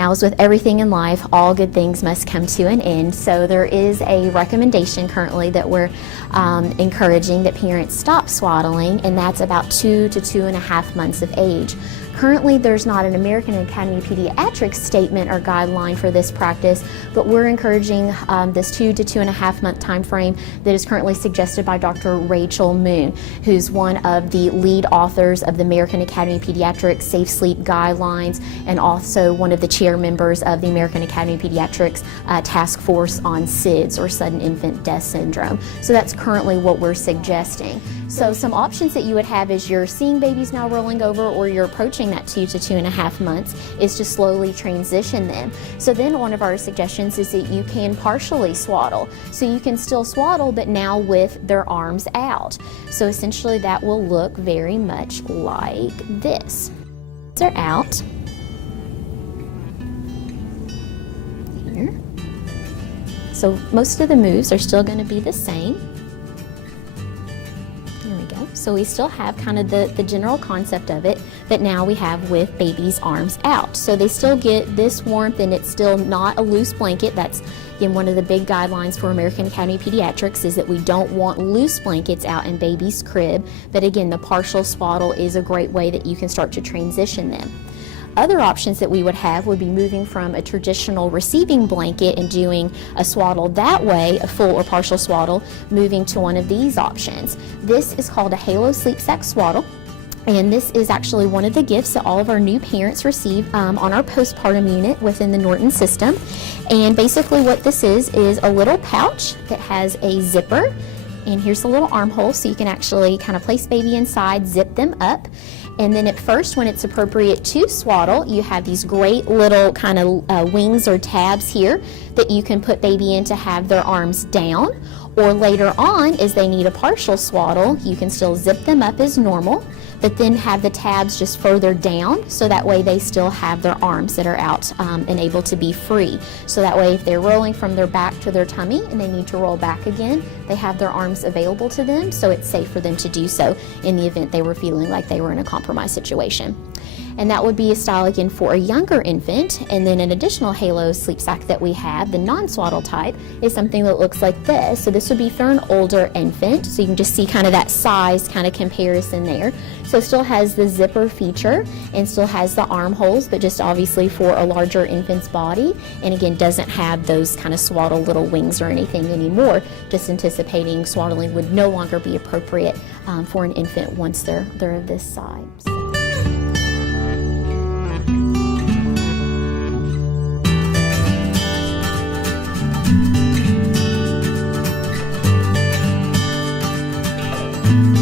Now, as with everything in life, all good things must come to an end. So there is a recommendation currently that we're encouraging that parents stop swaddling, and that's about 2 to 2.5 months of age. Currently, there's not an American Academy of Pediatrics statement or guideline for this practice, but we're encouraging this 2 to 2.5 month time frame that is currently suggested by Dr. Rachel Moon, who's one of the lead authors of the American Academy of Pediatrics Safe Sleep Guidelines, and also one of the chair members of the American Academy of Pediatrics Task Force on SIDS, or Sudden Infant Death Syndrome. So that's currently what we're suggesting. So some options that you would have as you're seeing babies now rolling over, or you're approaching that 2 to 2.5 months, is to slowly transition them. So then one of our suggestions is that you can partially swaddle. So you can still swaddle, but now with their arms out. So essentially that will look very much like this. They're out. Here. So most of the moves are still going to be the same. So we still have kind of the general concept of it, but now we have with baby's arms out. So they still get this warmth, and it's still not a loose blanket. That's, again, one of the big guidelines for American Academy of Pediatrics, is that we don't want loose blankets out in baby's crib. But again, the partial swaddle is a great way that you can start to transition them. Other options that we would have would be moving from a traditional receiving blanket and doing a swaddle that way, a full or partial swaddle, moving to one of these options. This is called a Halo Sleep Sack Swaddle. And this is actually one of the gifts that all of our new parents receive on our postpartum unit within the Norton system. And basically what this is a little pouch that has a zipper. And here's the little armhole, so you can actually kind of place baby inside, zip them up. And then at first, when it's appropriate to swaddle, you have these great little kind of wings or tabs here that you can put baby in to have their arms down. Or later on, as they need a partial swaddle, you can still zip them up as normal, but then have the tabs just further down, so that way they still have their arms that are out and able to be free. So that way if they're rolling from their back to their tummy and they need to roll back again, they have their arms available to them, so it's safe for them to do so in the event they were feeling like they were in a compromised situation. And that would be a style again for a younger infant. And then an additional Halo sleep sack that we have, the non-swaddle type, is something that looks like this. So this would be for an older infant, so you can just see kind of that size kind of comparison there. So it still has the zipper feature and still has the armholes, but just obviously for a larger infant's body. And again, doesn't have those kind of swaddle little wings or anything anymore, just anticipating swaddling would no longer be appropriate for an infant once they're of this size. Thank you.